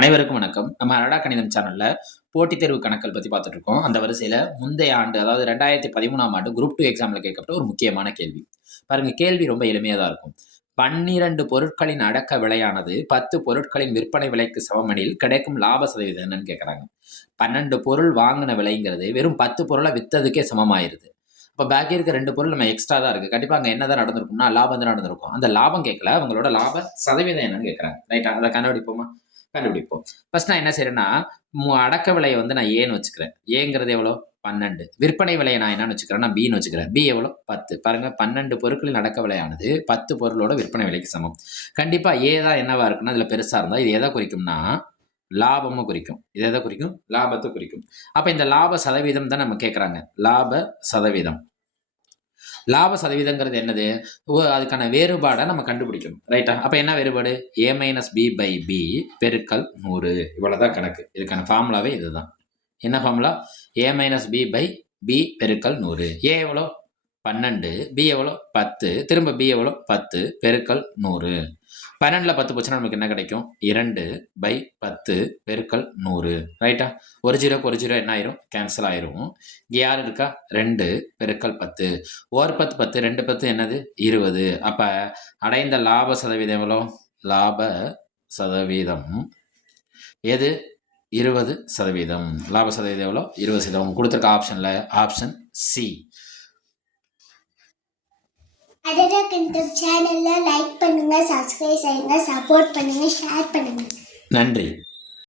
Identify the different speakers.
Speaker 1: அனைவருக்கும் வணக்கம். நம்ம அரடா கணிதம் சேனல்ல போட்டித் தேர்வு கணக்கள் பத்தி பார்த்துட்டு இருக்கோம் அந்த வரிசையில முந்தைய ஆண்டு அதாவது ரெண்டாயிரத்தி பதிமூணாம் ஆண்டு குரூப் டூ எக்ஸாம்ல கேட்கப்பட்ட ஒரு முக்கியமான கேள்வி. பாருங்க கேள்வி ரொம்ப எளிமையா தான் இருக்கும். பன்னிரண்டு பொருட்களின் அடக்க விலையானது பத்து பொருட்களின் விற்பனை விலைக்கு சமமணியில் கிடைக்கும் லாப சதவீதம் என்னன்னு கேட்குறாங்க பன்னெண்டு பொருள் வாங்கின விலைங்கிறது வெறும் பத்து பொருளை வித்ததுக்கே சமமாயிருது. இப்போ பாக்கி இருக்க ரெண்டு பொருள் நம்ம எக்ஸ்ட்ரா தான் இருக்கு. கண்டிப்பா அங்கே என்னதான் நடந்திருக்கும்னா லாபம் தான் நடந்திருக்கும். அந்த லாபம் கேட்கல அவங்களோட லாப சதவீதம் என்னன்னு கேட்குறாங்க ரைட்டா அதை கண்டுபிடிப்போமா? கண்டுபிடிப்போம். ஃபர்ஸ்ட் நான் என்ன செய்யறேன்னா மு- அடக்க விலையை வந்து நான் ஏன்னு வச்சுக்கிறேன். ஏங்கிறது எவ்வளோ? பன்னெண்டு. விற்பனை விலையை நான் என்னன்னு வச்சுக்கிறேன் நான் பின்னு வச்சுக்கிறேன். பி எவ்வளோ? பத்து. பாருங்க பன்னெண்டு பொருட்களின் அடக்க விலையானது பத்து பொருளோட விற்பனை விலைக்கு சமம். கண்டிப்பா ஏ தான் என்னவா இருக்குன்னா இதுல பெருசா இருந்தால் இது எதை குறிக்கும்னா லாபமும் குறிக்கும். இது எதை குறிக்கும்? லாபத்தை குறிக்கும். அப்ப இந்த லாப சதவீதம் தான் நம்ம கேட்குறாங்க லாப சதவீதம். லாப சதவீதங்கிறது என்னது? ஓ, அதுக்கான வேறுபாடை நம்ம கண்டுபிடிக்கணும். ரைட்டா அப்போ என்ன வேறுபாடு? A minus B by B பெருக்கல் நூறு. இவ்வளோதான் கணக்கு. இதுக்கான ஃபார்முலாவே இதுதான். என்ன formula A minus B by B பெருக்கல் நூறு. ஏ எவ்வளோ பன்னெண்டு பி எவ்வளோ பத்து. திரும்ப பி எவ்வளோ பத்து. பெருக்கல் நூறு. பன்னெண்டில் பத்து போச்சுன்னா நமக்கு என்ன கிடைக்கும்? இரண்டு பை பத்து பெருக்கல் நூறு. ரைட்டா ஒரு ஜீரோக்கு ஒரு ஜீரோ என்ன ஆயிரும்? கேன்சல் ஆயிரும். இங்கே யார் இருக்கா? ரெண்டு பெருக்கல் பத்து. ஒரு பத்து பத்து ரெண்டு பத்து என்னது? இருபது. அப்போ அடைந்த லாப சதவீதம் எவ்வளோ? லாப சதவீதம். எது? இருபது சதவீதம். லாப சதவீதம் எவ்வளோ? இருபது சதவீதம். கொடுத்துருக்க ஆப்ஷனில் ஆப்ஷன் சி
Speaker 2: அடடா கண்டம் சேனல்ல லைக் பண்ணுங்க சப்ஸ்கிரைப் செய்யுங்க சப்போர்ட் பண்ணுங்க ஷேர் பண்ணுங்க.
Speaker 1: நன்றி.